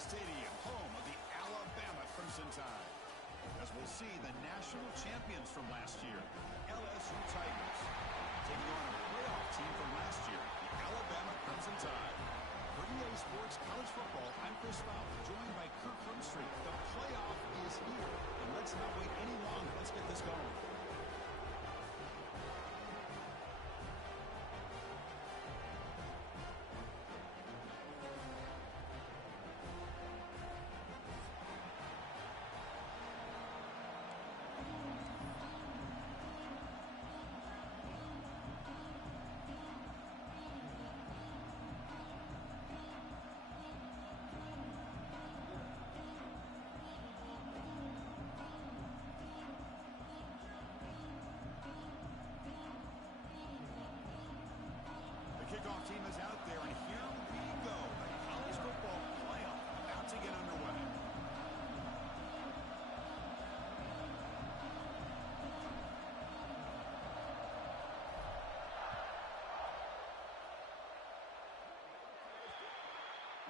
Stadium, home of the Alabama Crimson Tide. As we'll see the national champions from last year, LSU Tigers, taking on a playoff team from last year, the Alabama Crimson Tide. For EA Sports College Football, I'm Chris Fout, joined by Kirk Herbstreit. The playoff is here, and let's not wait any longer. Let's get this going. Kickoff team is out there, and here we go. The college football playoff about to get underway.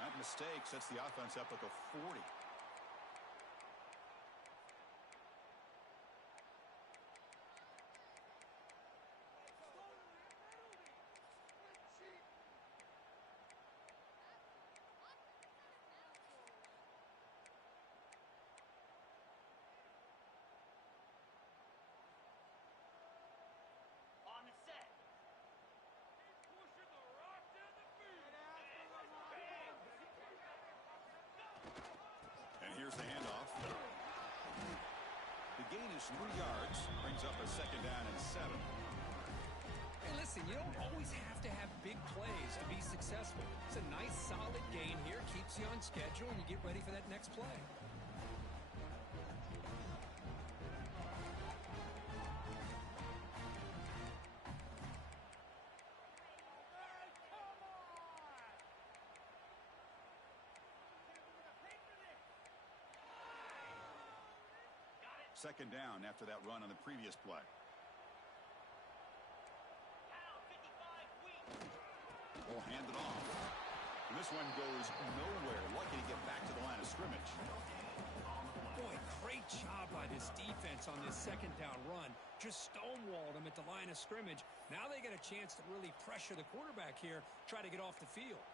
That mistake sets the offense up at the 40. On the set. Keep pushing the rock down the field. And here's the handoff. The gain is 3 yards, brings up a 2nd down and 7. Hey, listen, you don't always have to have big plays to be successful. It's a nice, solid gain here, keeps you on schedule, and you get ready for that next play. Second down after that run on the previous play. Will hand it off. And this one goes nowhere. Lucky to get back to the line of scrimmage. Boy, great job by this defense on this 2nd down run. Just stonewalled them at the line of scrimmage. Now they get a chance to really pressure the quarterback here, try to get off the field.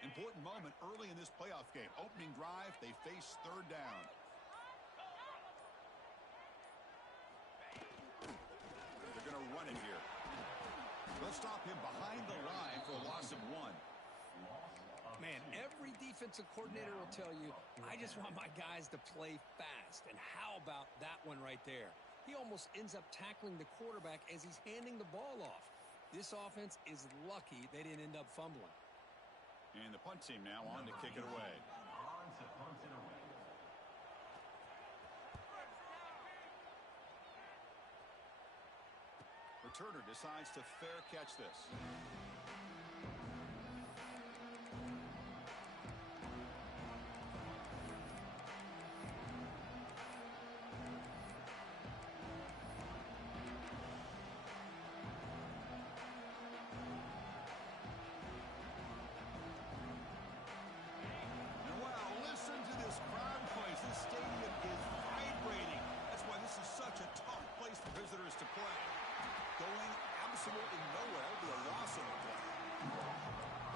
Important moment early in this playoff game. Opening drive, they face 3rd down. They're going to run it here. They'll stop him behind the line for a loss of 1. Man, every defensive coordinator will tell you, I just want my guys to play fast. And how about that one right there? He almost ends up tackling the quarterback as he's handing the ball off. This offense is lucky they didn't end up fumbling. And the punt team now on to kick it away. On to punt it away. Returner decides to fair catch this. This stadium is vibrating. That's why this is such a tough place for visitors to play. Going absolutely nowhere will be a loss of a play.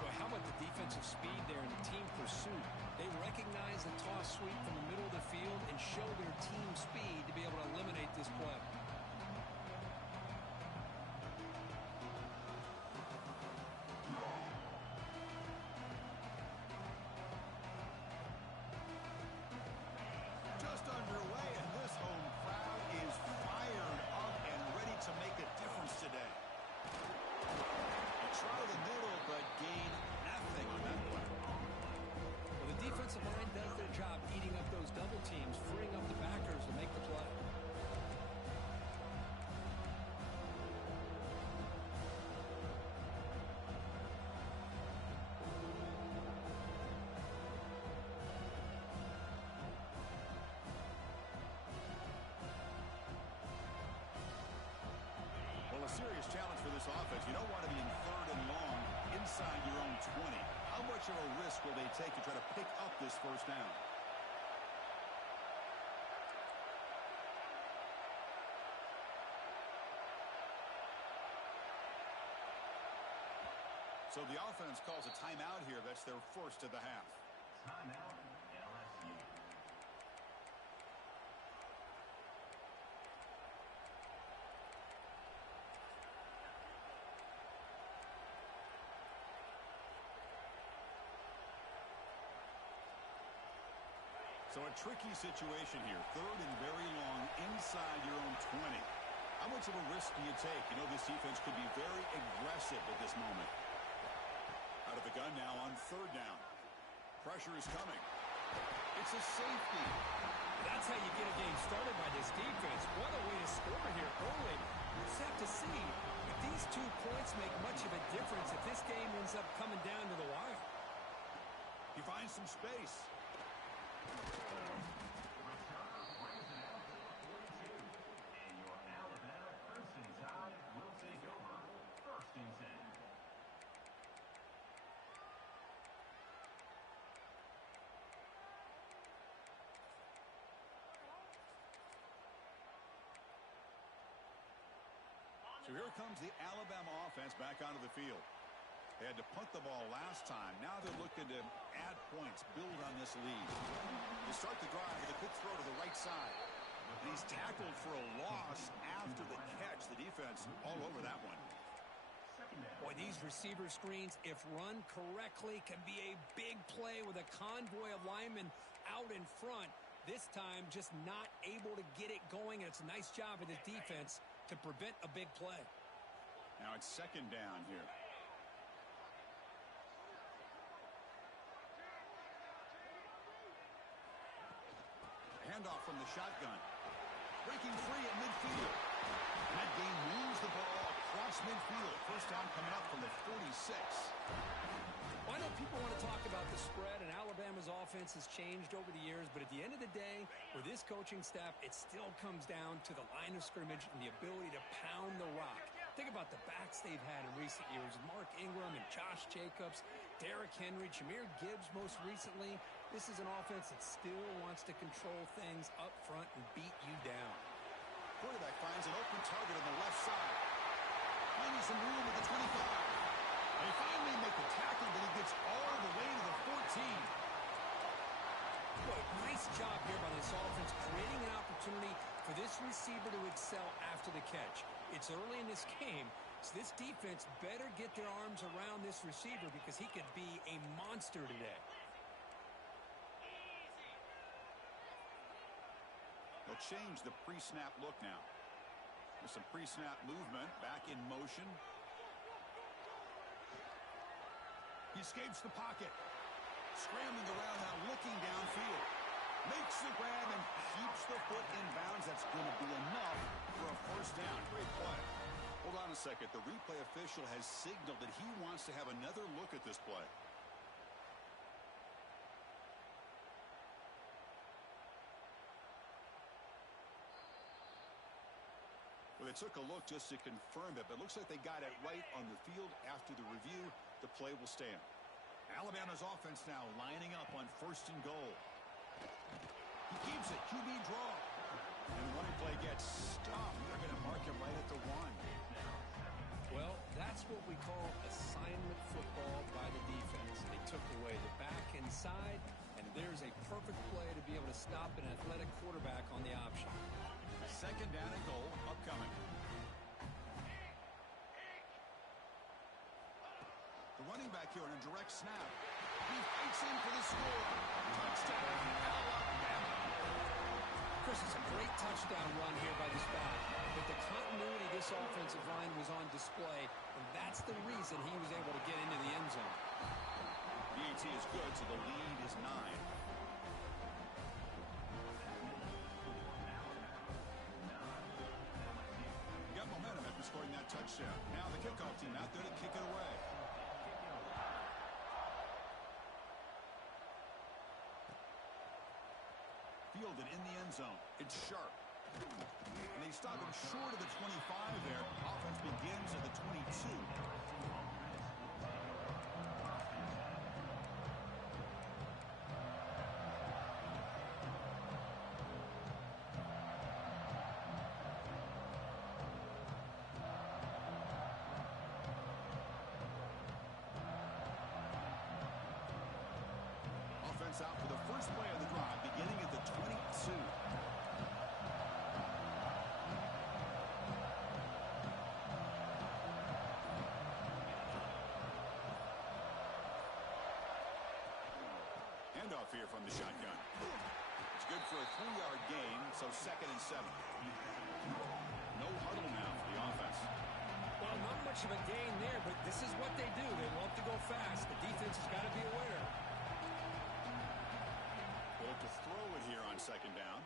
Boy, how about the defensive speed there and the team pursuit? They recognize the toss sweep from the middle of the field and show their team speed to be able to eliminate this play. Underway, and this home crowd is fired up and ready to make a difference today. A try to the middle, but gain nothing on that play. Well, the defensive line does their job eating up those double teams, freeing up the backers to make the this offense. You don't want to be in 3rd and long inside your own 20. How much of a risk will they take to try to pick up this first down? So the offense calls a timeout here. That's their first of the half. Timeout, LSU. So a tricky situation here. 3rd and very long inside your own 20. How much of a risk do you take? You know, this defense could be very aggressive at this moment. Out of the gun now on 3rd down. Pressure is coming. It's a safety. That's how you get a game started by this defense. What a way to score here early. We'll just have to see if these 2 points make much of a difference if this game ends up coming down to the wire. He finds some space. Returner brings it out to the 42. And your Alabama Crimson Tide will take over 1st and 10. So here comes the Alabama offense back onto the field. They had to punt the ball last time. Now they're looking to add points, build on this lead. They start the drive with a quick throw to the right side. And he's tackled for a loss after the catch. The defense all over that one. Boy, these receiver screens, if run correctly, can be a big play with a convoy of linemen out in front. This time, just not able to get it going. And it's a nice job of the defense to prevent a big play. Now it's 2nd down here. Handoff from the shotgun. Breaking free at midfield. And that game moves the ball across midfield. First down coming up from the 46. Well, I know people want to talk about the spread, and Alabama's offense has changed over the years, but at the end of the day, with this coaching staff, it still comes down to the line of scrimmage and the ability to pound the rock. Think about the backs they've had in recent years. Mark Ingram and Josh Jacobs, Derrick Henry, Jahmyr Gibbs most recently. This is an offense that still wants to control things up front and beat you down. Quarterback finds an open target on the left side. Finding some room at the 25. They finally make the tackle, but he gets all the way to the 14. Boy, nice job here by this offense, creating an opportunity for this receiver to excel after the catch. It's early in this game, so this defense better get their arms around this receiver because he could be a monster today. They'll change the pre-snap look now. There's some pre-snap movement, back in motion. He escapes the pocket. Scrambling around now, looking downfield. Makes the grab and keeps the foot in bounds. That's going to be enough for a first down. Great play. Hold on a second. The replay official has signaled that he wants to have another look at this play. Well, they took a look just to confirm it, but it looks like they got it right on the field. After the review, the play will stand. Alabama's offense now lining up on 1st and goal. He keeps it. QB draw. And the running play gets stopped. They're going to mark him right at the 1. Well, that's what we call assignment football by the defense. They took away the back inside, and there's a perfect play to be able to stop an athletic quarterback on the option. 2nd down and goal upcoming. The running back here on a direct snap. He fights in for the score. Touchdown, Alabama. Chris, it's a great touchdown run here by this back. But the continuity of this offensive line was on display, and that's the reason he was able to get into the end zone. BAT is good, so the lead is 9. Got momentum after scoring that touchdown. Now the kickoff team out there to kick it away. Fielded in the end zone. It's Sharp. And they stop him short of the 25 there. Offense begins at the 22. offense out for the first play of the drive, beginning at the 22. Handoff here from the shotgun. It's good for a 3-yard gain, so 2nd and 7. No huddle now for the offense. Well, not much of a gain there, but this is what they do. They love to go fast. The defense has got to be aware. They look to throw it here on 2nd down.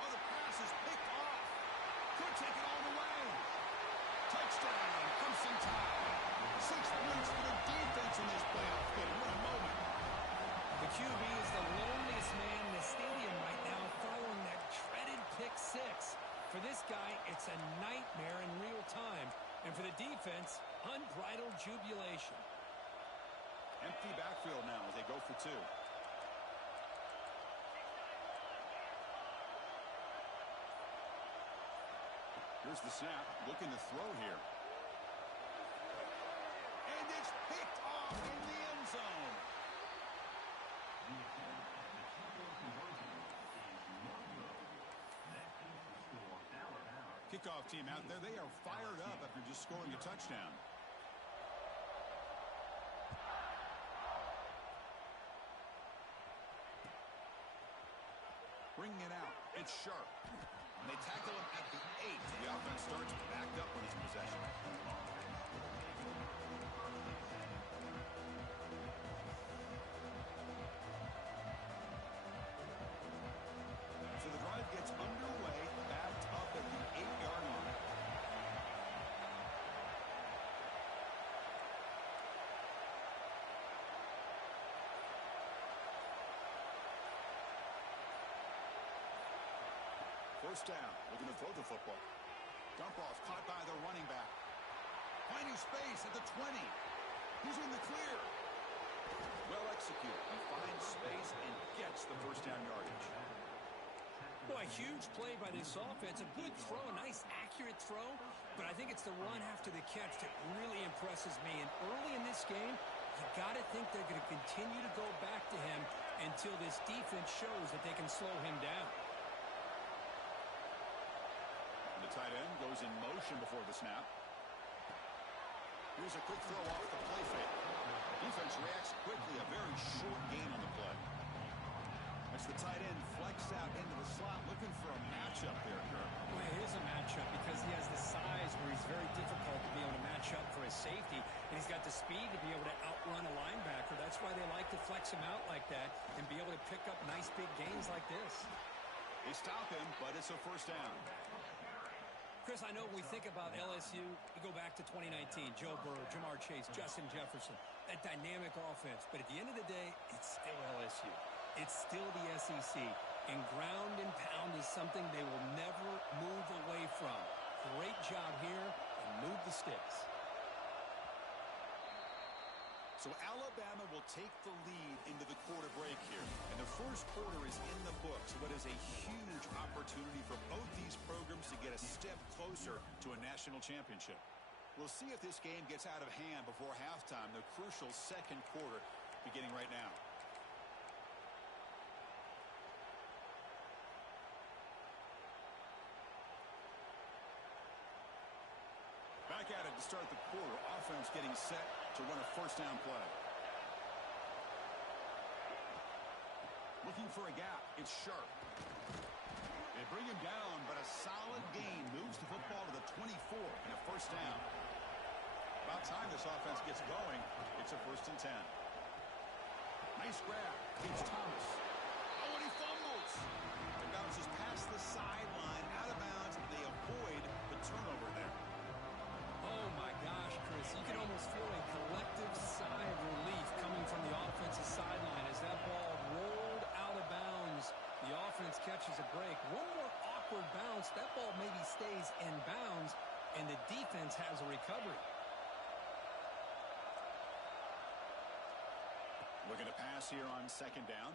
Oh, the pass is picked off. Could take it all the way. Touchdown, Crimson Tide. 6 points for the defense in this playoff game. What a moment. The QB is the loneliest man in the stadium right now following that dreaded pick 6. For this guy, it's a nightmare in real time. And for the defense, unbridled jubilation. Empty backfield now as they go for 2. Here's the snap. Looking to throw here. And it's picked off in the end zone. Kickoff team out there. They are fired up after just scoring a touchdown. Bringing it out. It's Sharp. And they tackle him at the 8. The offense starts backed up on his possession. So the drive gets underway, backed up at the 8-yard line. First down, looking to throw the football. Dump off, caught by the running back. Finding space at the 20. He's in the clear. Well executed. He finds space and gets the first down yardage. Boy, huge play by this offense. A good throw, a nice accurate throw. But I think it's the run after the catch that really impresses me. And early in this game, you got to think they're going to continue to go back to him until this defense shows that they can slow him down. The tight end goes in motion before the snap. Here's a quick throw off the play fake. Defense reacts quickly. A very short gain on the play. As the tight end flex out into the slot, looking for a matchup there, Kirk. Well, it is a matchup because he has the size where he's very difficult to be able to match up for his safety, and he's got the speed to be able to outrun a linebacker. That's why they like to flex him out like that and be able to pick up nice big gains like this. They stop him, but it's a first down. Chris, I know when we think about LSU, we go back to 2019, Joe Burrow, Jamar Chase, Justin Jefferson, that dynamic offense. But at the end of the day, it's still LSU. It's still the SEC. And ground and pound is something they will never move away from. Great job here, and move the sticks. So Alabama will take the lead into the quarter break here. And the first quarter is in the books. What is a huge opportunity for both these programs to get a step closer to a national championship. We'll see if this game gets out of hand before halftime, the crucial second quarter beginning right now. Back at it to start the quarter. Offense getting set to run a first down play. Looking for a gap. It's Sharp. They bring him down, but a solid gain moves the football to the 24 and a first down. About time this offense gets going. It's a 1st and 10. Nice grab. It's Thomas. Oh, and he fumbles. It bounces past the sideline, out of bounds. They avoid the turnover there. Oh, my gosh, Chris. You can almost feel a collective sigh of relief coming from the offensive sideline as that ball rolled out of bounds. The offense catches a break. One more awkward bounce. That ball maybe stays in bounds, and the defense has a recovery. Looking to pass here on 2nd down.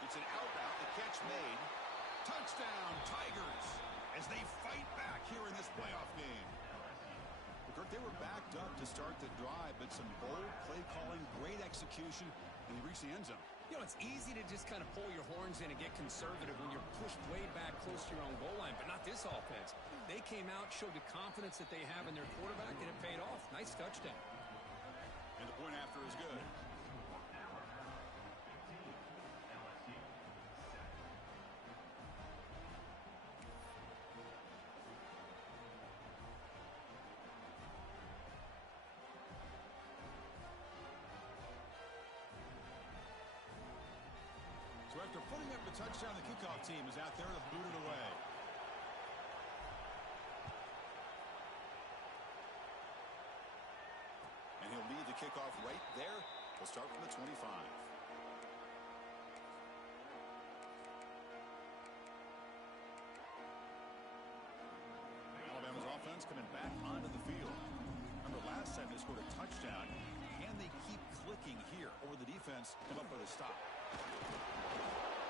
It's an out route. The catch made. Touchdown, Tigers, as they fight back here in this playoff game. Kirk, they were backed up to start the drive, but some bold play calling, great execution, and they reached the end zone. You know, it's easy to just kind of pull your horns in and get conservative when you're pushed way back close to your own goal line, but not this offense. They came out, showed the confidence that they have in their quarterback, and it paid off. Nice touchdown. And the point after is good. So after putting up a touchdown, the kickoff team is out there to boot it away. And he'll lead the kickoff right there. We'll start from the 25. Alabama's offense coming back onto the field. Remember, last time they scored a touchdown. Can they keep clicking here, or the defense come up with a stop?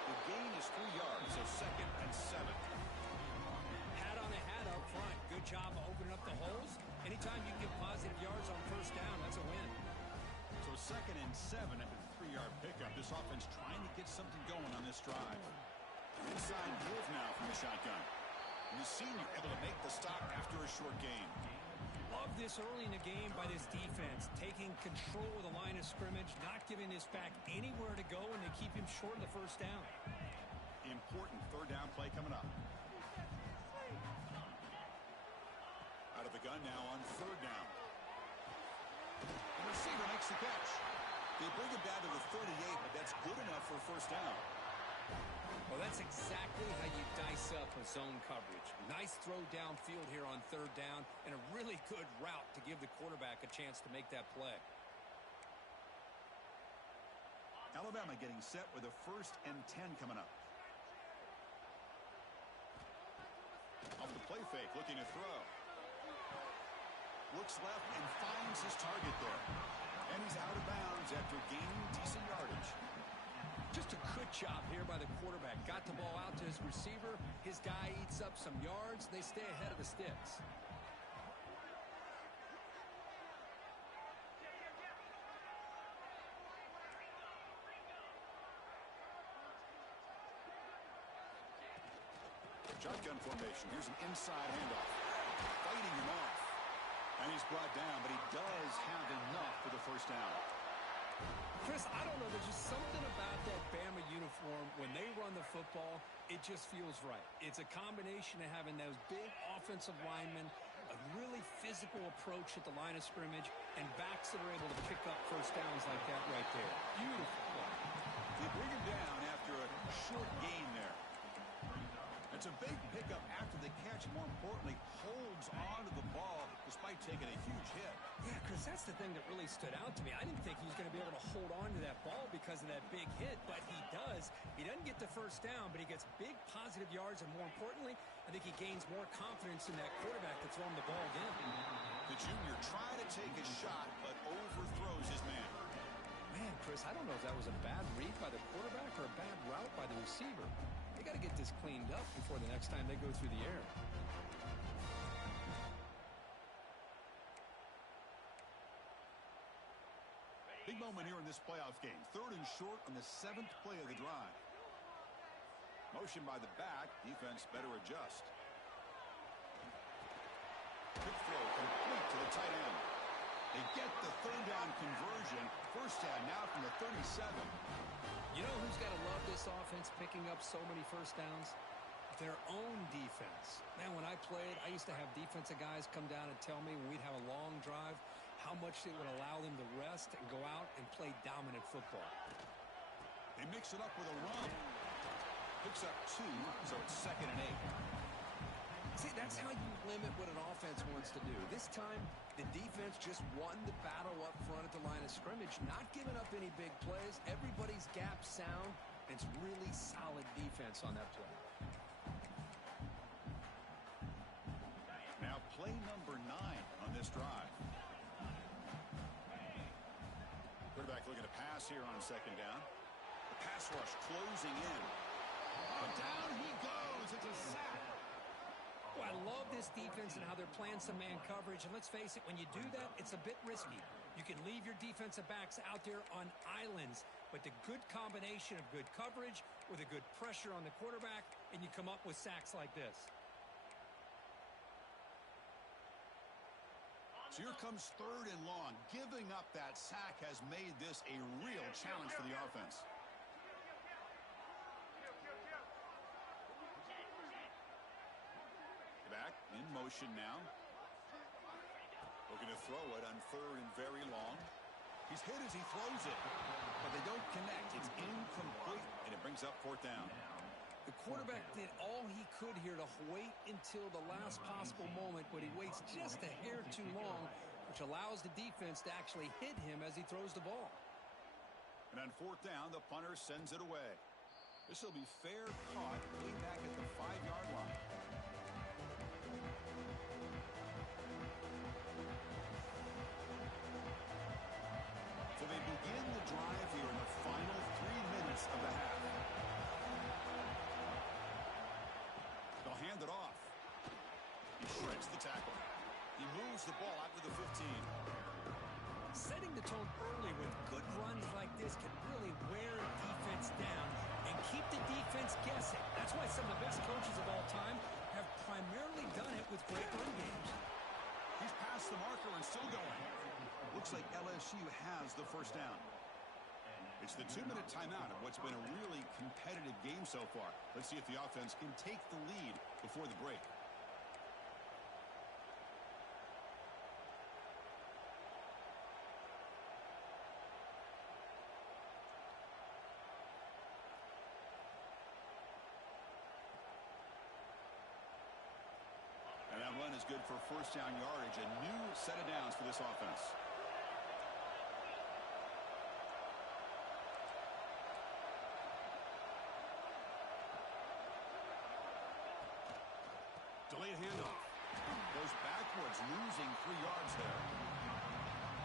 The gain is 3 yards, so 2nd and 7. Hat on a hat up front. Good job of opening up the holes. Anytime you get positive yards on first down, that's a win. So 2nd and 7 after the 3-yard pickup. This offense trying to get something going on this drive. Inside move now from the shotgun. And the senior able to make the stop after a short gain. Love this early in the game by this defense, taking control of the line of scrimmage, not giving this back anywhere to go, and they keep him short of the first down. Important 3rd down play coming up. Out of the gun now on 3rd down. The receiver makes the catch. They bring it down to the 38, but that's good enough for a first down. Well, that's exactly how you dice up a zone coverage. Nice throw downfield here on 3rd down, and a really good route to give the quarterback a chance to make that play. Alabama getting set with a 1st and 10 coming up. Off the play fake, looking to throw. Looks left and finds his target there. And he's out of bounds after gaining decent yardage. Just a good job here by the quarterback. Got the ball out to his receiver. His guy eats up some yards. They stay ahead of the sticks. Shotgun formation. Here's an inside handoff. Fighting him off. And he's brought down, but he does have enough for the first down. Chris, I don't know. There's just something about that Bama uniform. When they run the football, it just feels right. It's a combination of having those big offensive linemen, a really physical approach at the line of scrimmage, and backs that are able to pick up first downs like that right there. Beautiful play. They bring him down after a short gain there. It's a big pickup after the catch. More importantly, holds on to the ball despite taking a huge hit. Yeah, Chris, that's the thing that really stood out to me. I didn't think he was going to be able to hold on to that ball because of that big hit, but he does. He doesn't get the first down, but he gets big positive yards, and more importantly, I think he gains more confidence in that quarterback to throw him the ball again. The junior trying to take a shot, but overthrows his man. Man, Chris, I don't know if that was a bad read by the quarterback or a bad route by the receiver. They got to get this cleaned up before the next time they go through the air. Big moment here in this playoff game. 3rd and short on the 7th play of the drive. Motion by the back. Defense better adjust. Quick throw complete to the tight end. They get the 3rd down conversion. First down now from the 37. You know who's got to love this offense picking up so many first downs? Their own defense. Man, when I played, I used to have defensive guys come down and tell me when we'd have a long drive how much it would allow them to rest and go out and play dominant football. They mix it up with a run. Picks up 2, so it's 2nd and 8. See, that's how you limit what an offense wants to do. This time, the defense just won the battle up front at the line of scrimmage, not giving up any big plays. Everybody's gap sound. It's really solid defense on that play. Now play number 9 on this drive. Quarterback looking to pass here on 2nd down. The pass rush closing in. And down he goes. It's a sack. Well, I love this defense and how they're playing some man coverage. And let's face it, when you do that, it's a bit risky. You can leave your defensive backs out there on islands, but the good combination of good coverage with a good pressure on the quarterback, and you come up with sacks like this. So here comes 3rd and long. Giving up that sack has made this a real challenge for the offense. Back in motion now. Looking to throw it on 3rd and very long. He's hit as he throws it, but they don't connect. It's incomplete, and it brings up 4th down. The quarterback did all he could here to wait until the last possible moment, but he waits just a hair too long, which allows the defense to actually hit him as he throws the ball. And on 4th down, the punter sends it away. This will be fair caught way back at the 5-yard line. So they begin the drive here in the final 3 minutes of the half. They'll hand it off. He shreds the tackle. He moves the ball out to the 15. Setting the tone early with good runs like this can really wear a defense down and keep the defense guessing. That's why some of the best coaches of all time have primarily done it with great run games. He's past the marker and still going. Looks like LSU has the 1st down. It's the 2-minute timeout of what's been a really competitive game so far. Let's see if the offense can take the lead before the break. And that run is good for 1st down yardage. A new set of downs for this offense. Delayed handoff. Goes backwards, losing 3 yards there.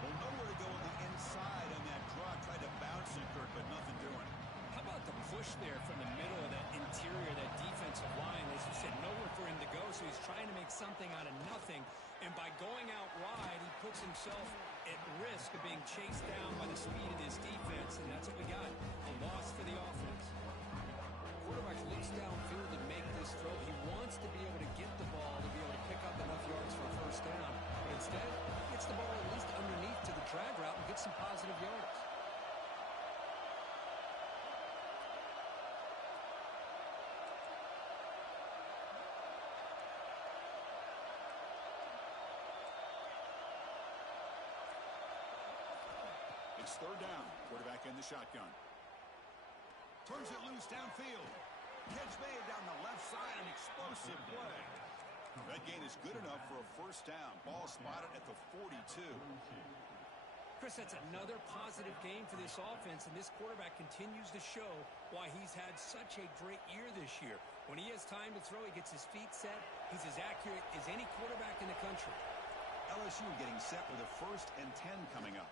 Well, nowhere to go on the inside on that draw. Tried to bounce it, Kirk, but nothing doing. How about the push there from the middle of that interior, that defensive line? As you said, nowhere for him to go, so he's trying to make something out of nothing. And by going out wide, he puts himself at risk of being chased down by the speed of this defense, and that's what we got, a loss for the offense. Quarterback looks downfield to make this throw. He wants to be able to get the ball to be able to pick up enough yards for a 1st down. But instead, gets the ball at least underneath to the drag route and gets some positive yards. It's 3rd down. Quarterback in the shotgun. Turns it loose downfield. Catch made down the left side. An explosive play. That gain is good enough for a 1st down. Ball spotted at the 42. Chris, that's another positive game for this offense, and this quarterback continues to show why he's had such a great year this year. When he has time to throw, he gets his feet set. He's as accurate as any quarterback in the country. LSU getting set with a 1st and 10 coming up.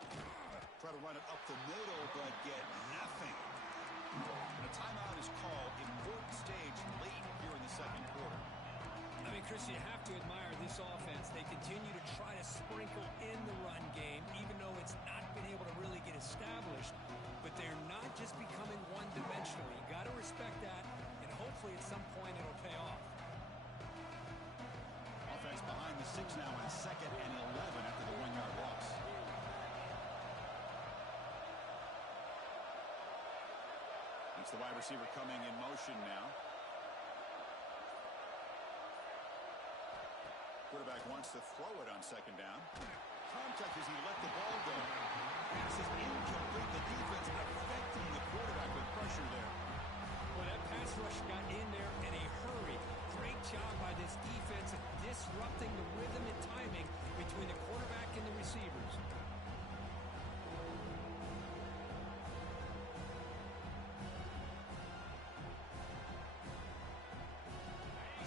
Try to run it up the middle, but get nothing. A timeout is called. Important stage late here in the 2nd quarter. I mean, Chris, you have to admire this offense. They continue to try to sprinkle in the run game, even though it's not been able to really get established. But they're not just becoming one-dimensional. You got to respect that, and hopefully at some point it'll pay off. Offense behind the 6 now in 2nd and 11 after the 1-yard loss. It's the wide receiver coming in motion now. Quarterback wants to throw it on 2nd down. Contact as he let the ball go. Pass is incomplete. The defense affecting the quarterback with pressure there. Well, that pass rush got in there in a hurry. Great job by this defense of disrupting the rhythm and timing between the quarterback and the receivers.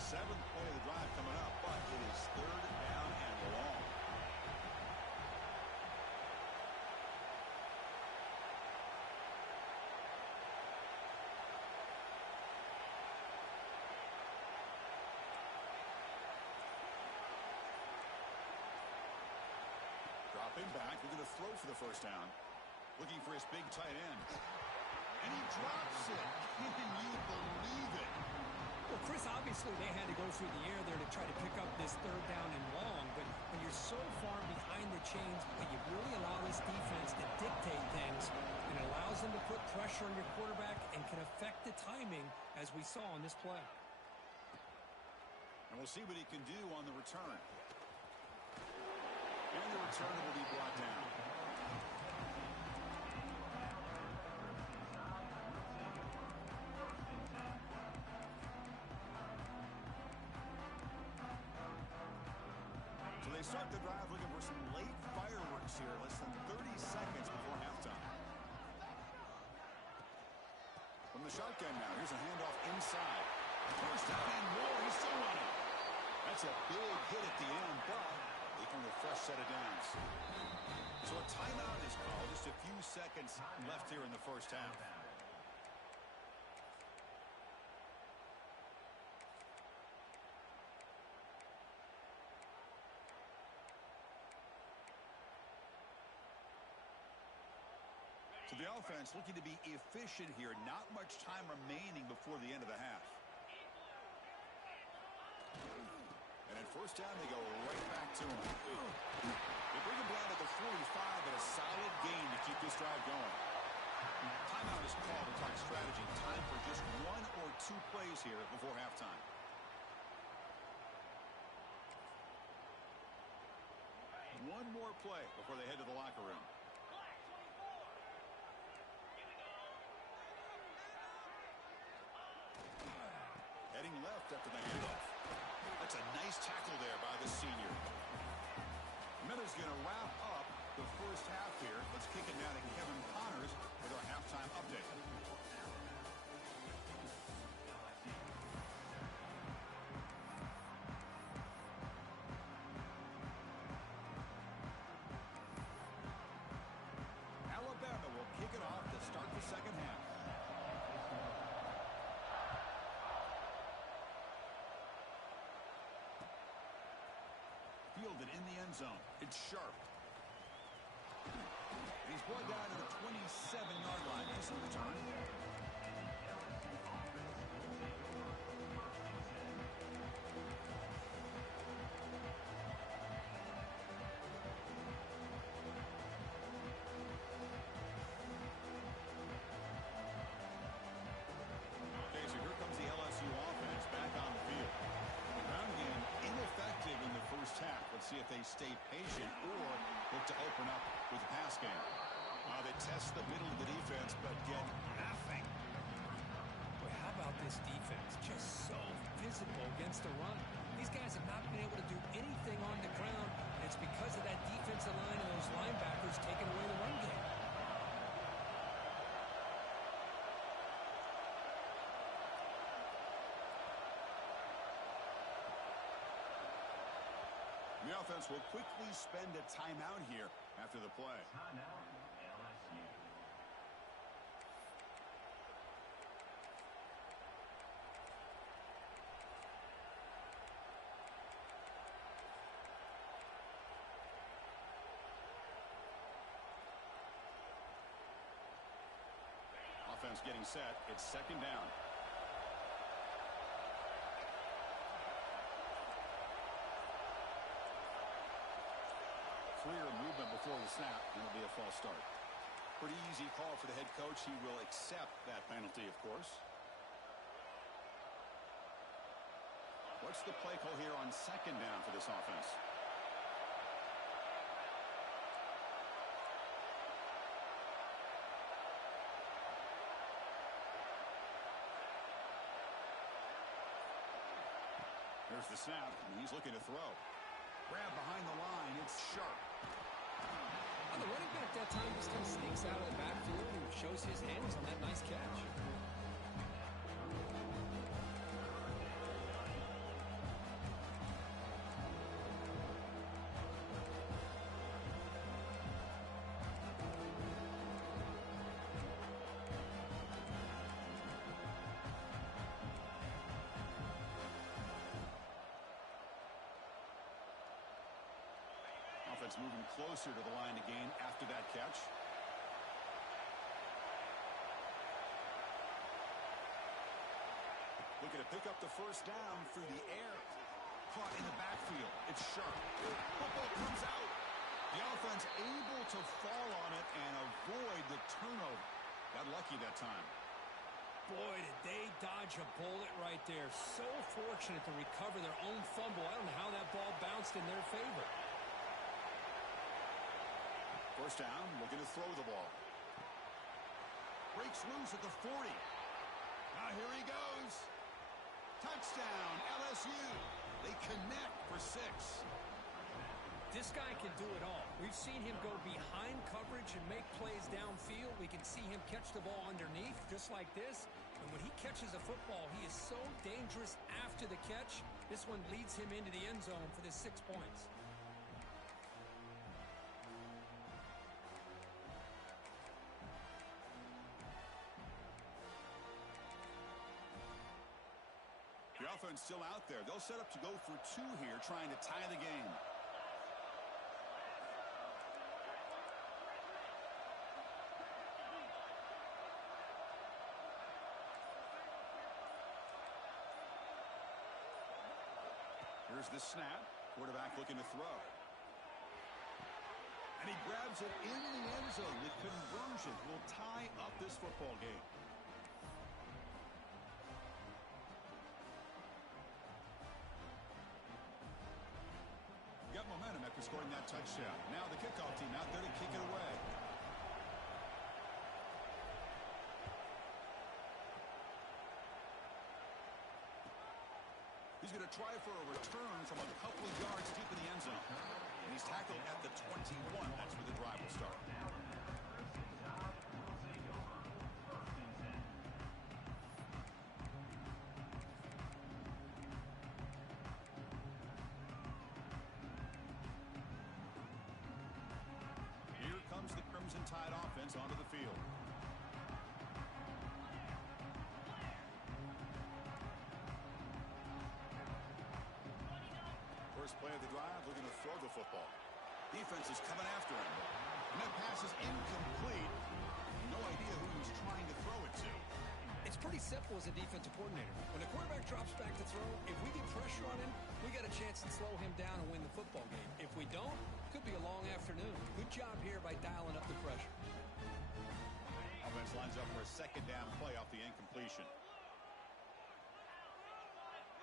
7th play of the drive coming up, but it is 3rd down and long. Him back, looking to throw for the first down. Looking for his big tight end. And he drops it. Can you believe it? Well, Chris, obviously they had to go through the air there to try to pick up this third down and long, but when you're so far behind the chains, you really allow this defense to dictate things, and it allows them to put pressure on your quarterback and can affect the timing, as we saw on this play. And we'll see what he can do on the return. And the return will be brought down. So they start the drive looking for some late fireworks here, less than 30 seconds before halftime. From the shotgun now, here's a handoff inside. First down and more, he's still running. That's a big hit at the end, but they can a fresh set of downs. So a timeout is called. Just a few seconds left here in the first half. So the offense looking to be efficient here. Not much time remaining before the end of the half. And at first down, they go right back to him. They bring him down to the 45, but a solid gain to keep this drive going. Timeout is called to talk strategy. Time for just one or two plays here before halftime. One more play before they head to the locker room. Heading left after the handoff. That's a nice tackle there by the senior. Miller's going to wrap up the first half here. Let's kick it now to Kevin Connors with our halftime update. Alabama will kick it off to start the second half. Fielded in the end zone. It's Sharp. And he's brought down to the 27-yard line. Nice return. Okay, so here comes the LSU offense back on the field. The ground game ineffective in the first half. Let's see if they stay patient or look to open up with the pass game. They test the middle of the defense, but get nothing. Boy, how about this defense? Just so physical against the run. These guys have not been able to do anything on the ground, and it's because of that defensive line and those linebackers taking away the run game. The offense will quickly spend a timeout here after the play. Timeout, LSU. Offense getting set. It's second down. Clear movement before the snap, and it'll be a false start. Pretty easy call for the head coach. He will accept that penalty, of course. What's the play call here on second down for this offense? Here's the snap, and he's looking to throw. Grab behind the line. It's Sharp. The running back that time just kind of sneaks out of the backfield and shows his hands on that nice catch. offense moving closer to the line to gain after that catch. Looking to pick up the first down through the air. Caught in the backfield. It's sharp. Football comes out. The offense able to fall on it and avoid the turnover. Got lucky that time. Boy, did they dodge a bullet right there. So fortunate to recover their own fumble. I don't know how that ball bounced in their favor. First down, looking to throw the ball. Breaks loose at the 40. Now here he goes. Touchdown, LSU. They connect for 6. This guy can do it all. We've seen him go behind coverage and make plays downfield. We can see him catch the ball underneath, just like this. And when he catches a football, he is so dangerous after the catch. This one leads him into the end zone for the 6 points. The offense still out there. They'll set up to go for 2 here, trying to tie the game. Here's the snap. Quarterback looking to throw. And he grabs it in the end zone. The conversion will tie up this football game. Got momentum after scoring that touchdown. Now the kickoff team out there to kick it away. He's going to try for a return from a couple of yards deep in the end zone. And he's tackled at the 21. That's where the drive will start. Here comes the Crimson Tide offense onto the field. Play of the drive, looking to throw the football. Defense is coming after him. And that pass is incomplete. No idea who he was trying to throw it to. It's pretty simple as a defensive coordinator. When the quarterback drops back to throw, if we get pressure on him, we got a chance to slow him down and win the football game. If we don't, it could be a long afternoon. Good job here by dialing up the pressure. Offense lines up for a second down play off the incompletion.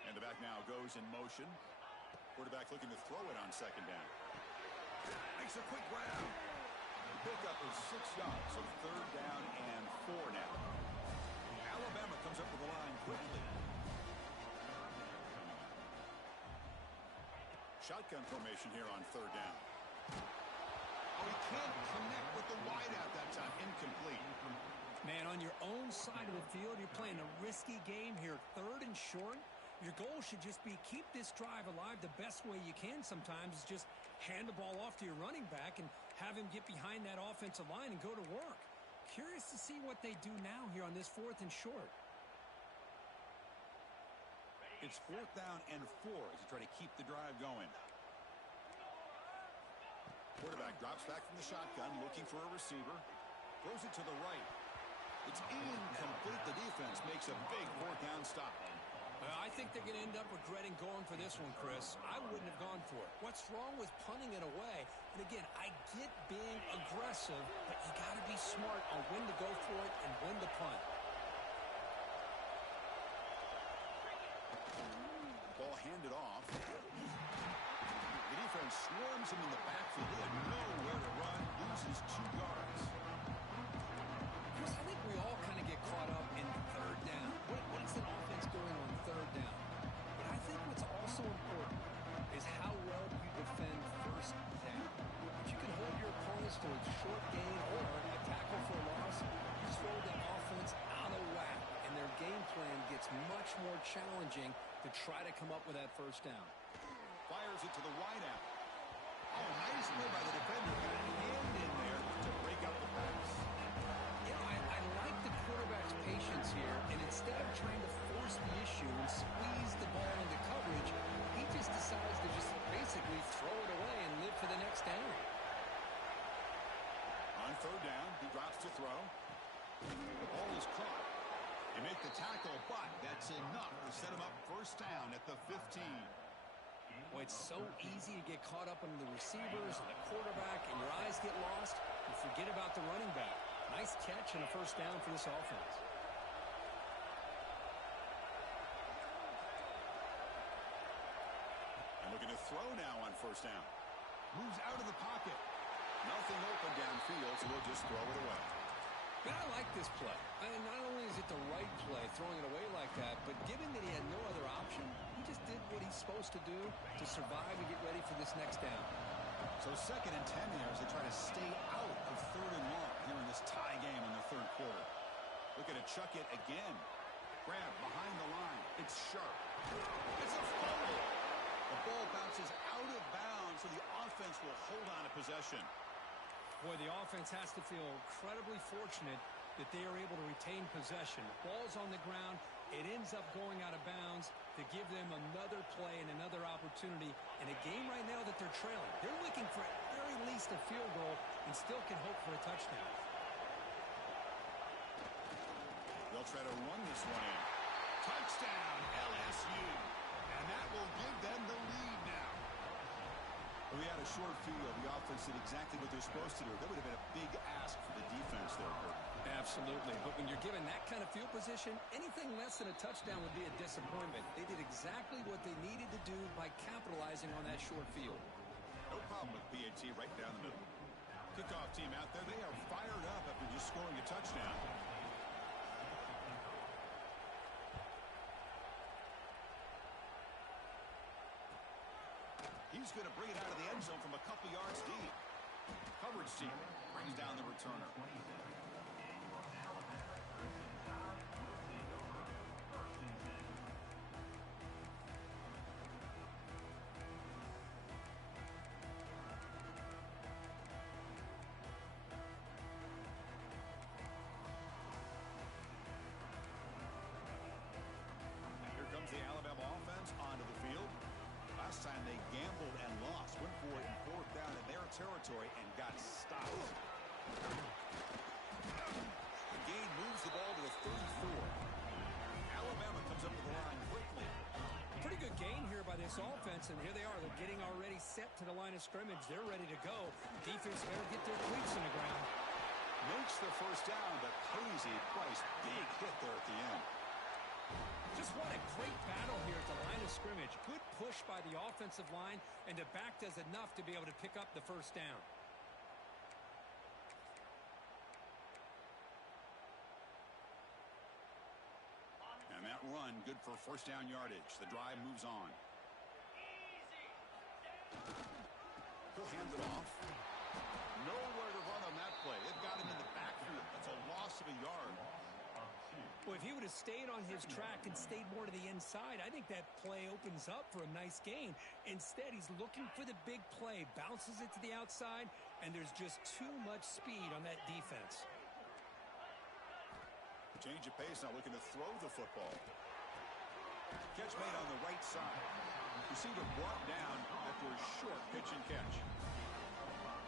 And the back now goes in motion. Quarterback looking to throw it on second down. Makes a quick grab. The pickup is 6 yards, so third down and 4 now. Alabama comes up with the line quickly. Shotgun formation here on third down. Oh, he can't connect with the wideout that time. Incomplete. Man, on your own side of the field, you're playing a risky game here. Third and short. Your goal should just be keep this drive alive the best way you can sometimes is just hand the ball off to your running back and have him get behind that offensive line and go to work. Curious to see what they do now here on this 4th and short. It's 4th down and 4 as you try to keep the drive going. Quarterback drops back from the shotgun, looking for a receiver. Throws it to the right. It's incomplete. The defense makes a big 4th down stop. I think they're going to end up regretting going for this one, Chris. I wouldn't have gone for it. What's wrong with punting it away? And again, I get being aggressive, but you got to be smart on when to go for it and when to punt. Ball handed off. The defense swarms him in the backfield. They have nowhere to run. Loses 2 yards. Chris, I think we all kind of get caught up in third down. What is the offense doing on third down? But I think what's also important is how well you defend first down. If you can hold your opponents to a short gain or a tackle for a loss, you throw the offense out of whack, and their game plan gets much more challenging to try to come up with that first down. Fires it to the wideout. Oh, nice play by the defender. Got a hand in there to break up the pass. I like the quarterback's patience here, and instead of trying to force the issue and squeeze the ball into coverage, he just decides to just basically throw it away and live for the next down. drops to throw. The ball is caught. They make the tackle, but that's enough to set him up first down at the 15. Well, it's so easy to get caught up under the receivers and the quarterback, and your eyes get lost. You forget about the running back. Nice catch and a first down for this offense. And looking to throw now on first down. Moves out of the pocket. Nothing open downfield, so they'll just throw it away. Man, I like this play. I mean, not only is it the right play, throwing it away like that, but given that he had no other option, he just did what he's supposed to do to survive and get ready for this next down. So 2nd and 10 here as they try to stay out of 3rd and long here in this tie game in the 3rd quarter. Looking to chuck it again. Grab behind the line. It's sharp. It's a fumble. The ball bounces out of bounds, so the offense will hold on to possession. Boy, the offense has to feel incredibly fortunate that they are able to retain possession. The ball's on the ground. It ends up going out of bounds to give them another play and another opportunity in a game right now that they're trailing. They're looking for at very least a field goal and still can hope for a touchdown. They'll try to run this one in. Touchdown, LSU. And that will give them the lead now. We had a short field. The offense did exactly what they're supposed to do. That would have been a big ask for the defense there, Kurt. Absolutely. But when you're given that kind of field position, anything less than a touchdown would be a disappointment. They did exactly what they needed to do by capitalizing on that short field. No problem with PAT right down the middle. Kickoff team out there. They are fired up after just scoring a touchdown. He's going to bring it out of the end zone from a couple yards deep. Coverage team brings down the returner. Here comes the Alabama offense onto the field. Last time they gambled and lost, went for it in 4th down in their territory and got stopped. The gain moves the ball to the 34. Alabama comes up to the line quickly. Pretty good gain here by this offense, and here they are. They're getting already set to the line of scrimmage. They're ready to go. Defense better get their cleats in the ground. Makes the first down, but pays a price. Big hit there at the end. Just what a great battle here at the line of scrimmage. Good push by the offensive line, and the back does enough to be able to pick up the first down. And that run, good for first down yardage. The drive moves on. He'll hand it off. Nowhere to run on that play. They've got him in the backfield. That's a loss of a yard. Well, if he would have stayed on his track and stayed more to the inside, I think that play opens up for a nice gain. Instead, he's looking for the big play, bounces it to the outside, and there's just too much speed on that defense. Change of pace, now looking to throw the football. Catch made on the right side. Receiver brought down after a short pitch and catch.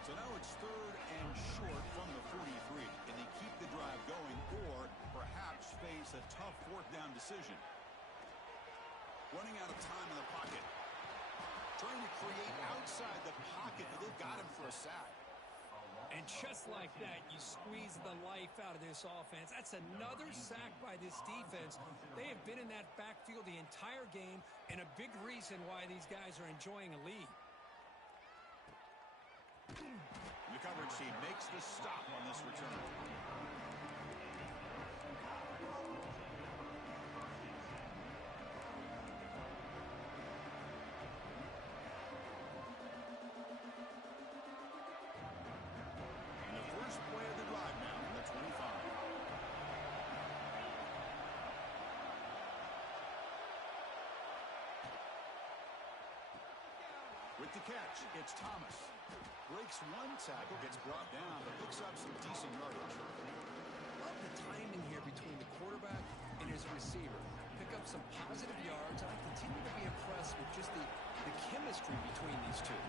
So now it's 3rd and short from the 43. Can they keep the drive going or perhaps face a tough 4th down decision? Running out of time in the pocket. Trying to create outside the pocket, but they've got him for a sack. And just like that, you squeeze the life out of this offense. That's another sack by this defense. They have been in that backfield the entire game, and a big reason why these guys are enjoying a lead. The coverage team makes the stop on this return. And the first play of the drive now on the 25. With the catch, it's Thomas. Breaks one tackle, gets brought down, but picks up some decent yardage. Love the timing here between the quarterback and his receiver. Pick up some positive yards. I continue to be impressed with just the chemistry between these two.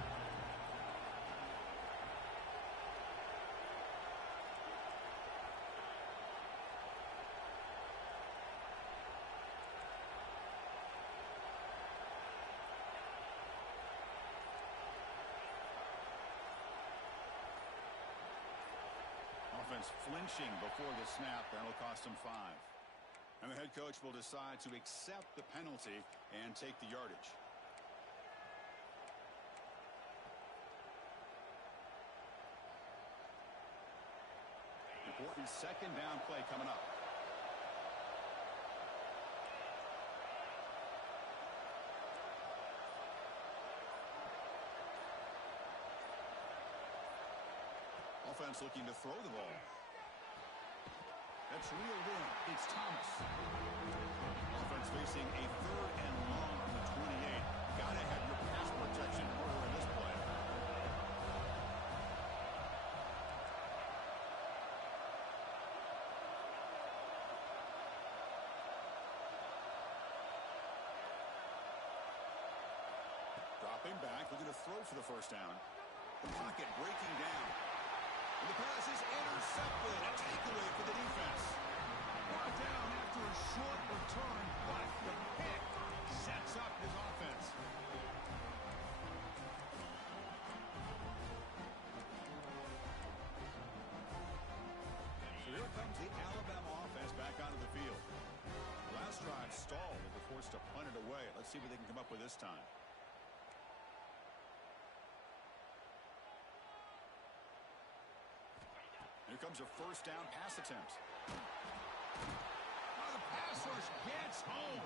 defense flinching before the snap, and it'll cost them 5. And the head coach will decide to accept the penalty and take the yardage. Important second down play coming up. Offense looking to throw the ball. That's reeled in. It's Thomas. Offense facing a 3rd and long from the 28. Gotta have your pass protection in order in this play. Dropping back, looking to throw for the first down. The pocket breaking down. And the pass is intercepted. A takeaway for the defense. Brought down after a short return, but the pick sets up his offense. So here comes the Alabama offense back onto the field. Last drive stalled. They were forced to punt it away. Let's see what they can come up with this time. Here comes a first down pass attempt. Oh, the pass rush gets home.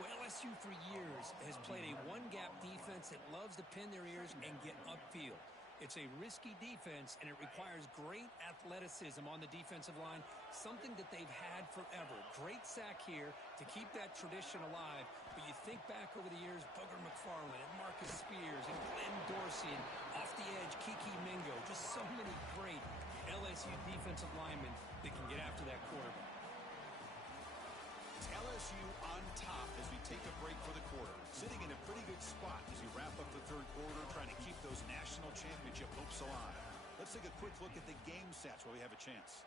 Well, LSU for years has played a one-gap defense that loves to pin their ears and get upfield. It's a risky defense, and it requires great athleticism on the defensive line, something that they've had forever. Great sack here to keep that tradition alive. But you think back over the years, Booger McFarland and Marcus Spears and Glenn Dorsey, and off the edge, Kiki Mingo. Just so many great LSU defensive linemen that can get after that quarterback. It's LSU on top as we take a break for the quarter. Sitting in a pretty good spot as we wrap up the 3rd quarter, trying to keep those national championship hopes alive. Let's take a quick look at the game stats while we have a chance.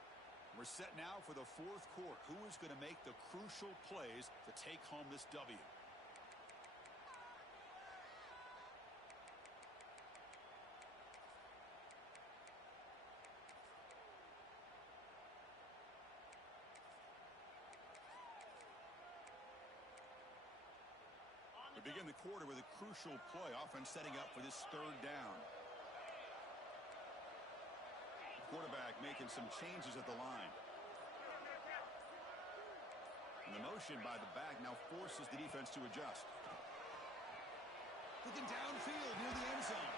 We're set now for the 4th quarter. Who is going to make the crucial plays to take home this W? We begin the quarter with a crucial play. Offense setting up for this 3rd down. Quarterback making some changes at the line. And the motion by the back now forces the defense to adjust. Looking downfield near the end zone.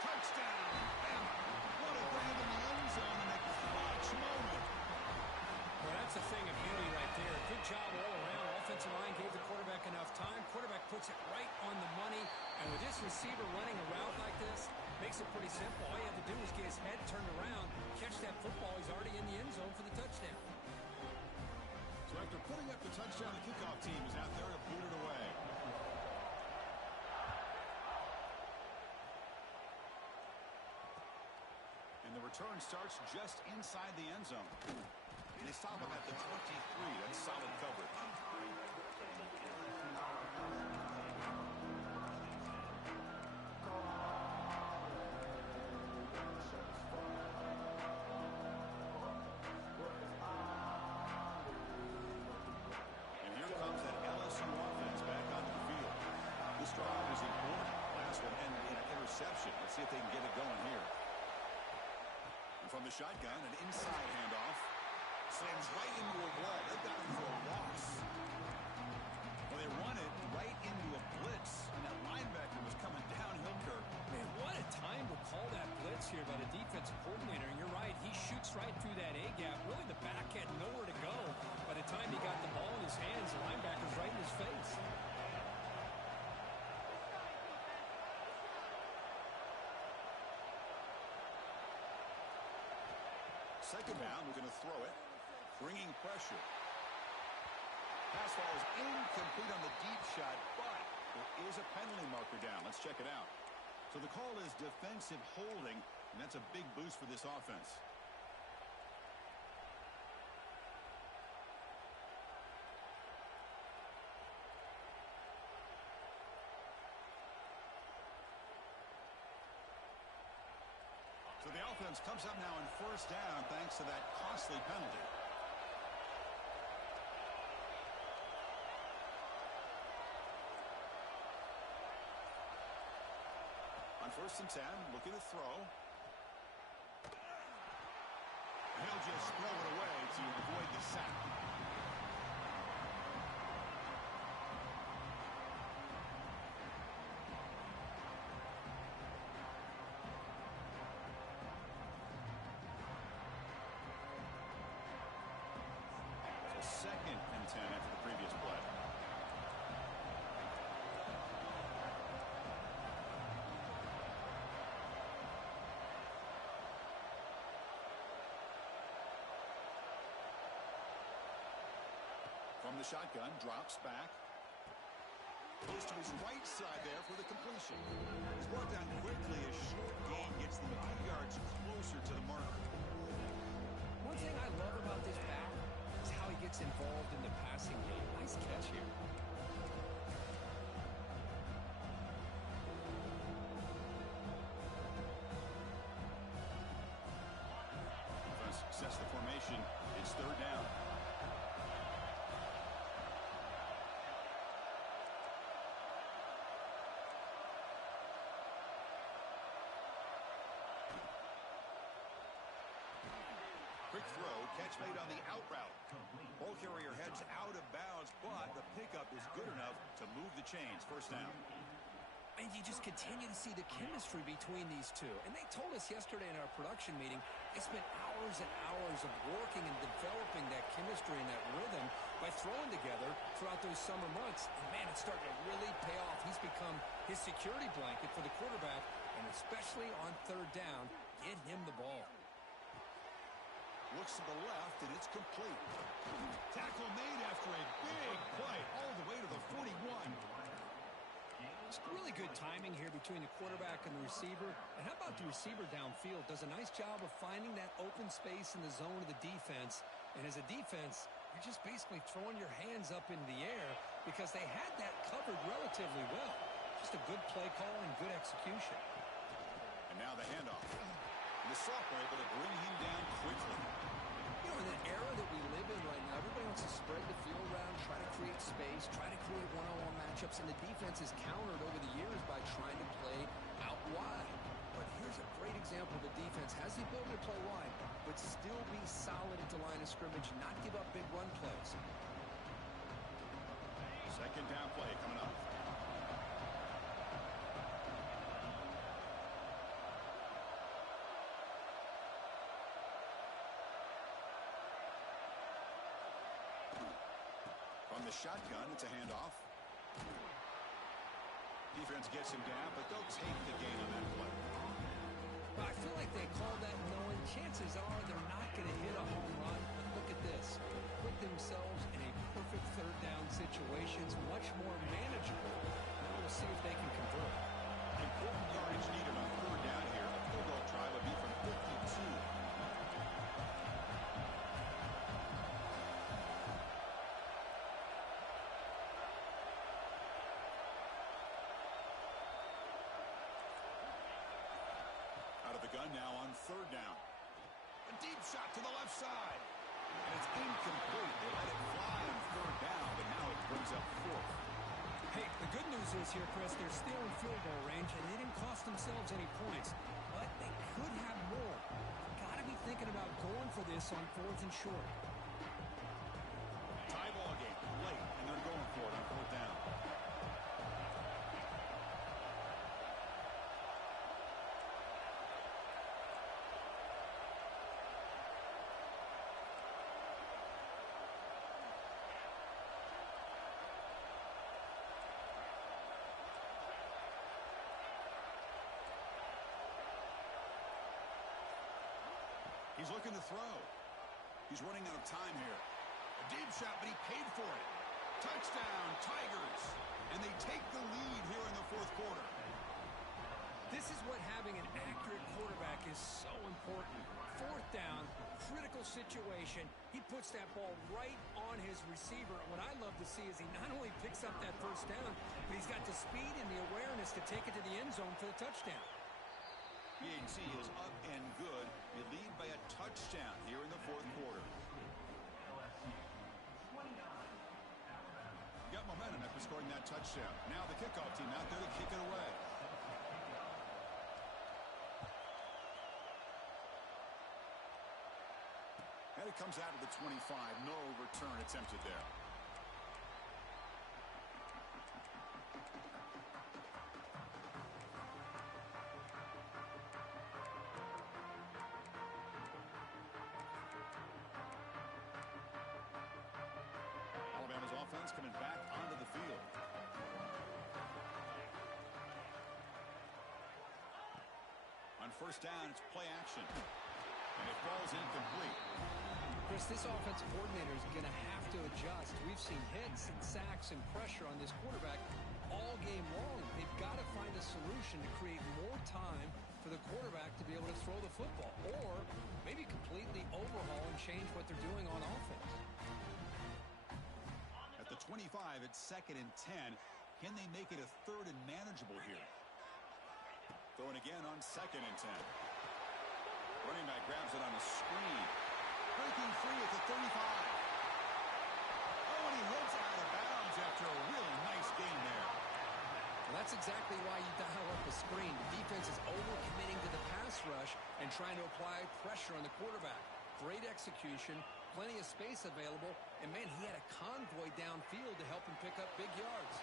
Touchdown! Bama. What a grab in the end zone in a clutch moment. Well, that's a thing of beauty right there. Good job all around. Offensive line gave the quarterback enough time. Quarterback puts it right on the money. And with this receiver running a route like this, makes it pretty simple. All you have to do is get his head turned around, catch that football. He's already in the end zone for the touchdown. So after putting up the touchdown, the kickoff team is out there to boot it away. And the return starts just inside the end zone. And they stop him at the 23. That's solid coverage. And here comes that LSU offense back onto the field. This drive is important. Last one ended in an interception. Let's see if they can get it going here. And from the shotgun, an inside handoff. Slams right into a wall. They've got him for a loss. Well, they run it right into a blitz, and that linebacker was coming downhill, Kirk. Man, what a time to call that blitz here by the defensive coordinator. And you're right, he shoots right through that A-gap. Really, the back had nowhere to go. By the time he got the ball in his hands, the linebacker's right in his face. Second down, we're going to throw it. Bringing pressure. Pass ball is incomplete on the deep shot, but there is a penalty marker down. Let's check it out. So the call is defensive holding, and that's a big boost for this offense. So the offense comes up now in first down thanks to that costly penalty. On 1st and 10, looking to throw. He'll just throw it away to avoid the sack. So 2nd and 10 after the previous play. From the shotgun, drops back. Goes to his right side there for the completion. He's brought down quickly as short gain gets them a few yards closer to the marker. One thing I love about this back is how he gets involved in the passing game. Nice catch here. Defense sets the formation. It's 3rd down. Quick throw, catch made on the out route. Ball carrier heads out of bounds, but the pickup is good enough to move the chains. 1st down. And you just continue to see the chemistry between these two. And they told us yesterday in our production meeting, they spent hours and hours of working and developing that chemistry and that rhythm by throwing together throughout those summer months. And, man, it's starting to really pay off. He's become his security blanket for the quarterback, and especially on 3rd down, get him the ball. Looks to the left, and it's complete. Tackle made after a big play all the way to the 41. It's really good timing here between the quarterback and the receiver. And how about the receiver downfield? Does a nice job of finding that open space in the zone of the defense. And as a defense, you're just basically throwing your hands up in the air because they had that covered relatively well. Just a good play call and good execution. And now the handoff. And the sophomore able to bring him down quickly. You know, in the era that we live in right now, everybody wants to spread the field around, try to create space, try to create one-on-one matchups, and the defense is countered over the years by trying to play out wide. But here's a great example of the defense has the ability to play wide, but still be solid at the line of scrimmage, not give up big run plays. 2nd down play coming up. From the shotgun, it's a handoff. Defense gets him down, but they'll take the gain on that play. Well, I feel like they call that knowing chances are they're not going to hit a home run. But look at this. Put themselves in a perfect 3rd down situation. It's much more manageable. Now we'll see if they can convert. Important yardage needed on 3rd down here. A field goal try would be from 52. Out of the gun now on 3rd down. A deep shot to the left side. And it's incomplete. They let it fly on 3rd down, but now it brings up 4th. Hey, the good news is here, Chris, they're still in field goal range, and they didn't cost themselves any points. But they could have more. Got to be thinking about going for this on 4th and short. Tie ball game late, and they're going for it on 4th down. He's looking to throw. He's running out of time here. A deep shot, but he paid for it. Touchdown, Tigers. And they take the lead here in the 4th quarter. This is what having an accurate quarterback is so important. 4th down, critical situation. He puts that ball right on his receiver. And what I love to see is he not only picks up that 1st down, but he's got the speed and the awareness to take it to the end zone for the touchdown. PNC is up and good. You lead by a touchdown here in the fourth quarter. Got momentum after scoring that touchdown. Now the kickoff team out there to kick it away. And it comes out of the 25. No return attempted there. Alabama's offense coming back onto the field. On first down, it's play action. And it falls incomplete. Chris, this offensive coordinator is going to have to adjust. We've seen hits and sacks and pressure on this quarterback all game long. They've got to find a solution to create more time for the quarterback to be able to throw the football, or maybe completely overhaul and change what they're doing on offense. At the 25, it's 2nd and 10. Can they make it a 3rd and manageable here? Throwing again on 2nd and 10. Running back grabs it on a screen. Breaking free at the 35. Oh, and he heads out of bounds after a really nice gain there. Well, that's exactly why you dial up the screen. The defense is overcommitting to the pass rush and trying to apply pressure on the quarterback. Great execution, plenty of space available, and man, he had a convoy downfield to help him pick up big yards.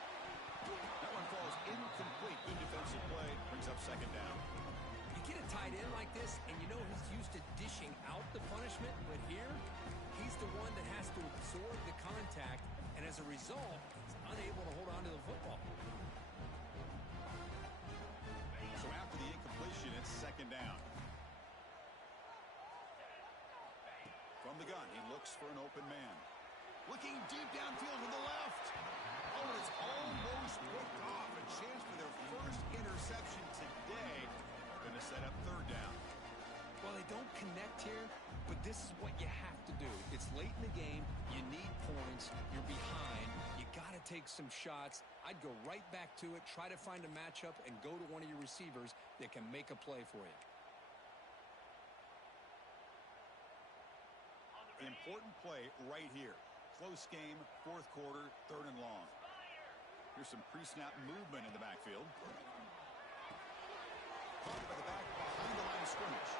That one falls incomplete. Good defensive play. Brings up 2nd down. You get a tight end like this, and you know he's used to dishing out the punishment, but here, he's the one that has to absorb the contact, and as a result, he's unable to hold on to the football. So after the incompletion, it's 2nd down. From the gun, he looks for an open man. Looking deep downfield to the left. Oh, and it's almost picked off. A chance for their first interception today. Going to set up 3rd down. Well, they don't connect here, but this is what you have to do. It's late in the game. You need points. You're behind. You got to take some shots. I'd go right back to it, try to find a matchup, and go to one of your receivers that can make a play for you. Important play right here. Close game, 4th quarter, 3rd and long. Here's some pre-snap movement in the backfield. Caught by the back behind the line of scrimmage.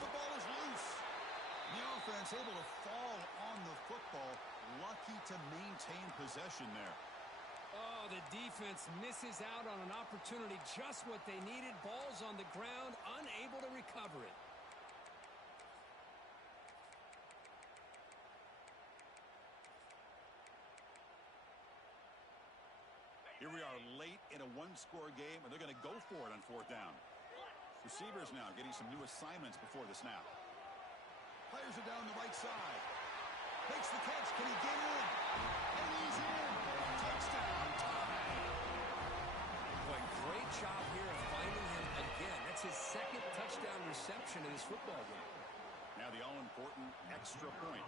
The ball is loose. The offense able to fall on the football. Lucky to maintain possession there. Oh, the defense misses out on an opportunity, just what they needed. Ball's on the ground, unable to recover it. Here we are late in a 1-score game, and they're going to go for it on 4th down. Receivers now getting some new assignments before the snap. Fires it down the right side. Makes the catch. Can he get in? And he's in. Touchdown. Tie. Boy, great job here of finding him again. That's his 2nd touchdown reception in this football game. Now the all-important extra point.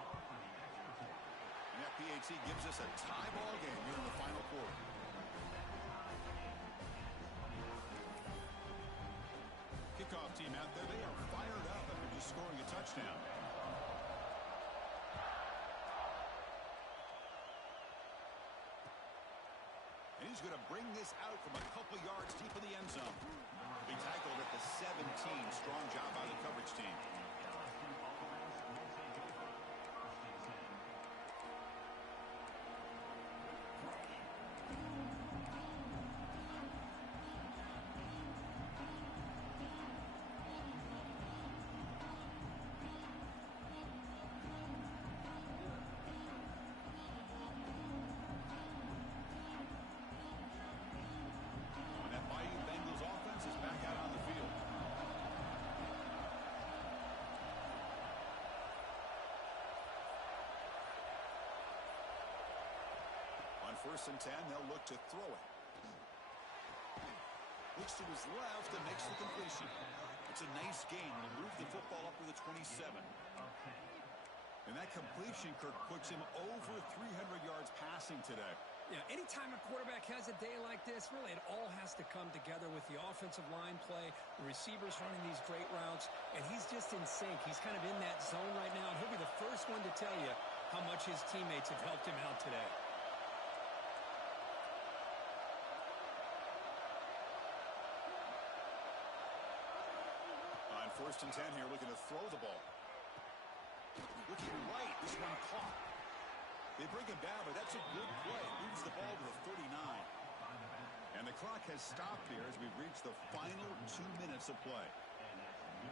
And that PAT gives us a tie ball game here in the final quarter. Kickoff team out there, they are fired up after just scoring a touchdown. And he's going to bring this out from a couple yards deep in the end zone. He tackled at the 17. Strong job by the coverage team. First and 10, they'll look to throw it. Looks to his left and makes the completion. It's a nice gain. He'll move the football up to the 27. And that completion, Kirk, puts him over 300 yards passing today. Yeah, anytime a quarterback has a day like this, really it all has to come together with the offensive line play, the receivers running these great routes, and he's just in sync. He's kind of in that zone right now, and he'll be the first one to tell you how much his teammates have helped him out today. On 1st and 10 here, looking to throw the ball. Looking right, this one caught. They bring him down, but that's a good play. Moves the ball to the 39. And the clock has stopped here as we've reached the final 2 minutes of play.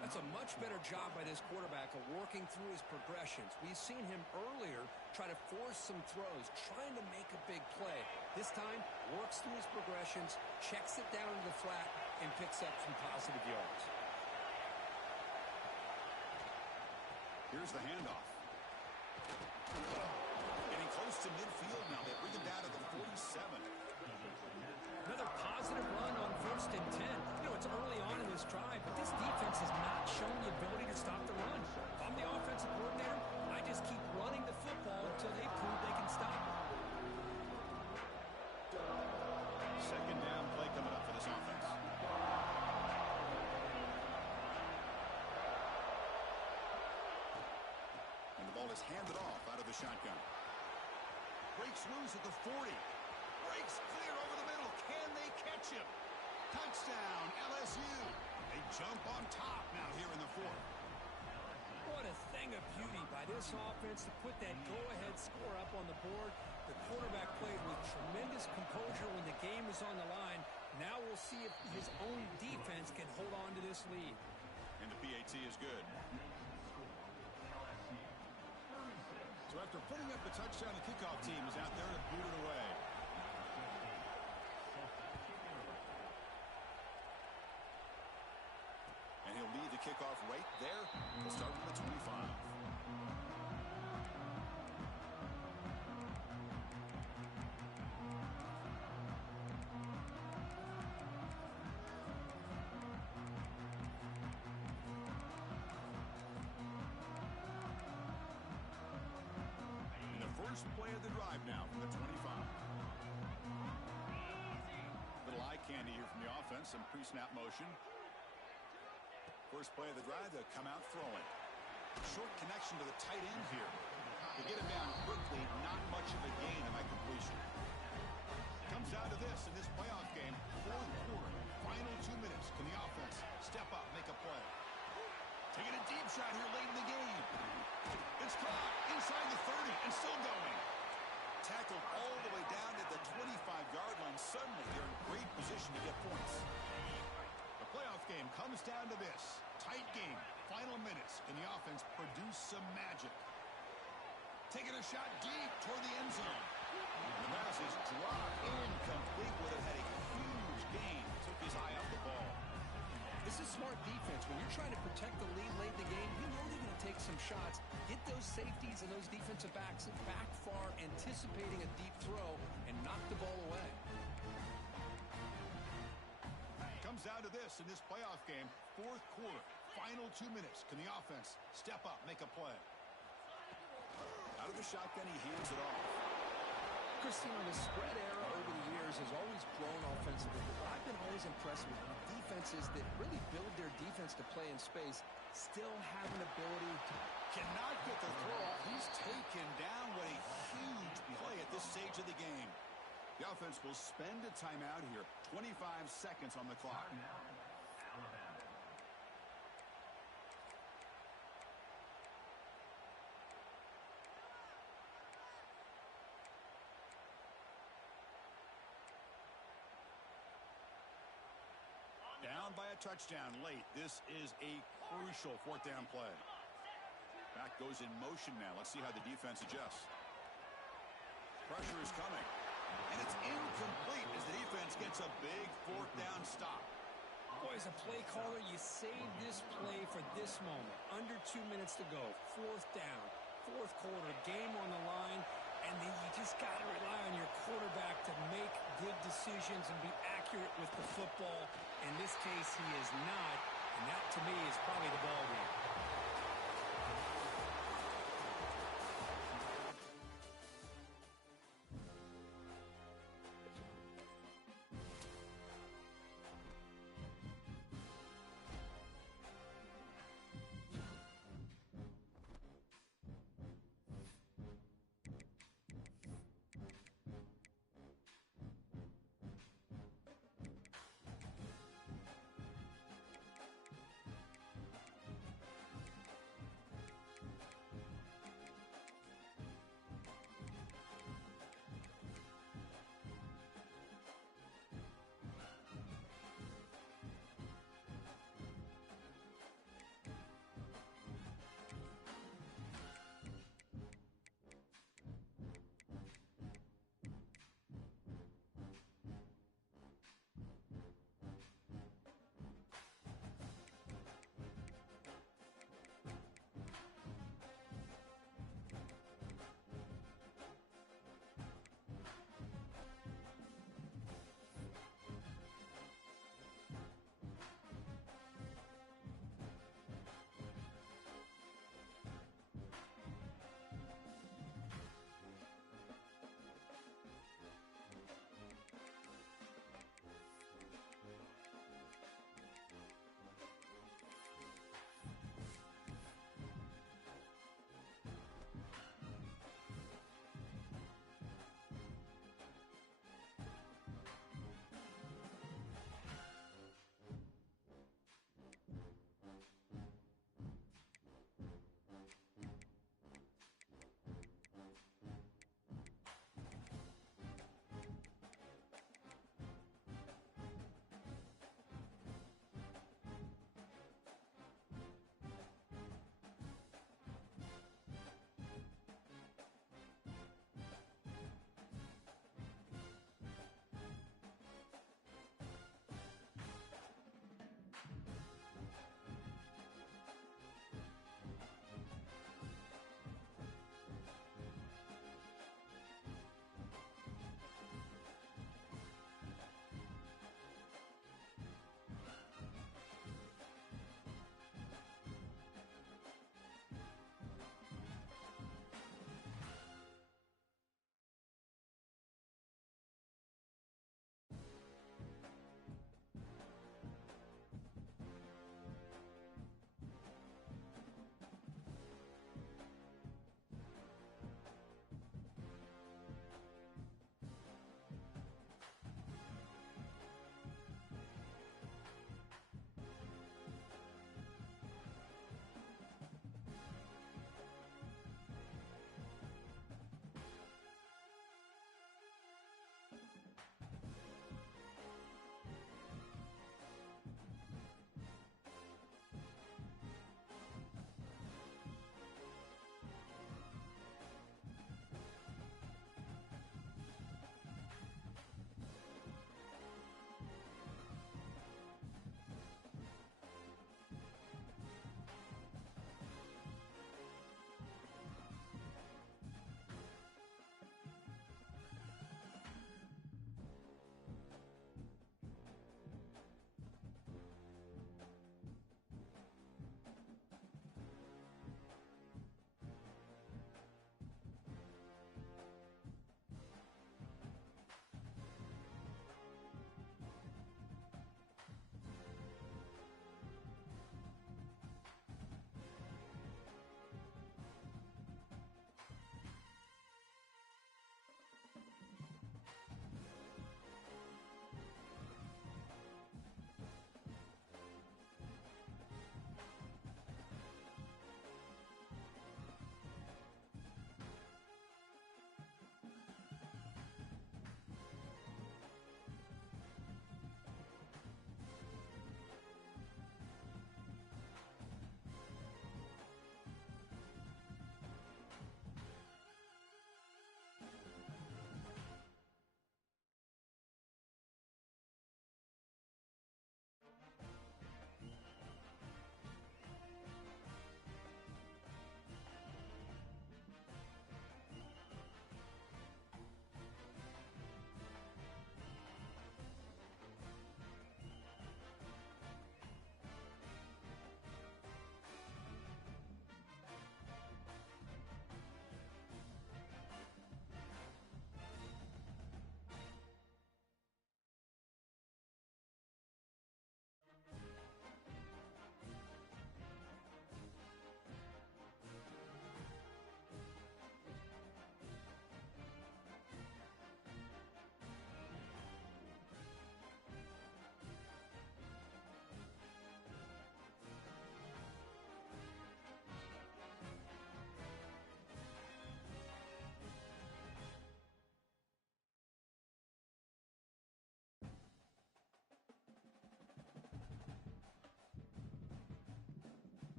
That's a much better job by this quarterback of working through his progressions. We've seen him earlier try to force some throws, trying to make a big play. This time, works through his progressions, checks it down to the flat, and picks up some positive yards. Here's the handoff. Getting close to midfield now. They bring him down to the 47. Another positive run on 1st and 10. You know, it's early on in this drive, but this defense has not shown the ability to stop the run. If I'm the offensive coordinator, I just keep running the football until they prove they can stop it. 2nd down play coming up for this offense. And the ball is handed off out of the shotgun. Breaks loose at the 40. Breaks clear over the middle. Can they catch him? Touchdown, LSU. They jump on top now here in the 4th. What a thing of beauty by this offense to put that go-ahead score up on the board. The quarterback played with tremendous composure when the game was on the line. Now we'll see if his own defense can hold on to this lead. And the PAT is good. So after putting up the touchdown, the kickoff team is out there to boot it away. And he'll lead the kickoff right there. He'll start from the 25. First play of the drive now from the 25. Little eye candy here from the offense, some pre-snap motion. First play of the drive, they'll come out throwing. Short connection to the tight end here. They get him down quickly, not much of a gain on that completion. Comes down to this in this playoff game, 4th quarter, final 2 minutes. Can the offense step up, make a play? Taking a deep shot here late in the game. It's caught inside the 30 and still going. Tackled all the way down to the 25-yard line. Suddenly, they're in great position to get points. The playoff game comes down to this. Tight game, final minutes. Can the offense produce some magic? Taking a shot deep toward the end zone. The pass is dropped incomplete. Would have had a huge gain. Took his eye off the ball. This is smart defense. When you're trying to protect the lead late in the game, you know they're going to take some shots, get those safeties and those defensive backs back far, anticipating a deep throw, and knock the ball away. Comes down to this in this playoff game, 4th quarter, final 2 minutes. Can the offense step up, make a play? Out of the shotgun, he hands it off. Christine, the spread era over the years has always grown offensively, but what I've been always impressed with defenses that really build their defense to play in space still have an ability to... Cannot get the throw off. He's taken down. What a huge play at this stage of the game. The offense will spend a timeout here. 25 seconds on the clock. Down by a touchdown late. This is a crucial 4th down play. Back goes in motion now. Let's see how the defense adjusts. Pressure is coming. And it's incomplete as the defense gets a big 4th down stop. Boy, as a play caller, you save this play for this moment. Under 2 minutes to go. 4th down. 4th quarter. Game on the line. And then you just got to rely on your quarterback to make good decisions and be accurate with the football. In this case, he is not.